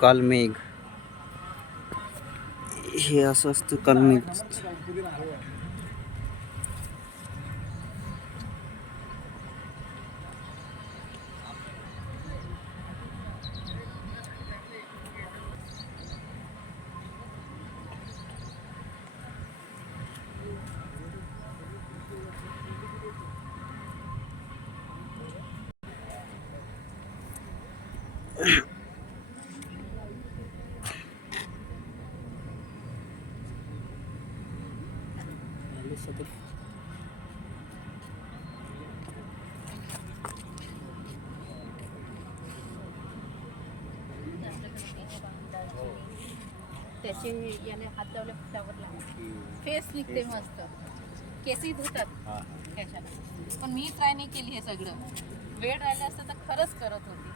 कालमेघ हे असं असतं कालमेघ. त्याचे याने हात लावले त्यावर लागले फेस निघते मस्त केसही धुतात कशाला. पण मी ट्राय नाही केली हे सगळं. वेळ राहिलं असतं तर खरंच करत होती.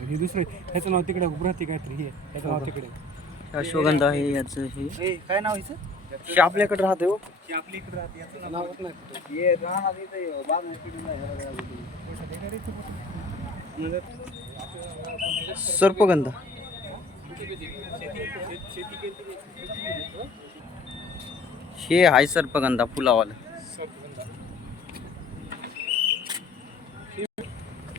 हे दुसरं ह्याचं नाव तिकडे उभराती काहीतरी हे ह्याचं नाव तिकडे अश्वगंधा आहे याचं. हे काय नाव हिचं हे आपल्याकडे राहते हो. हे आपल्या इकडे राहते याचं नाव होत नाही. हे राहणार इथे बाग सर्पगंधा. हे आहे सर्पगंधा फुलावाला.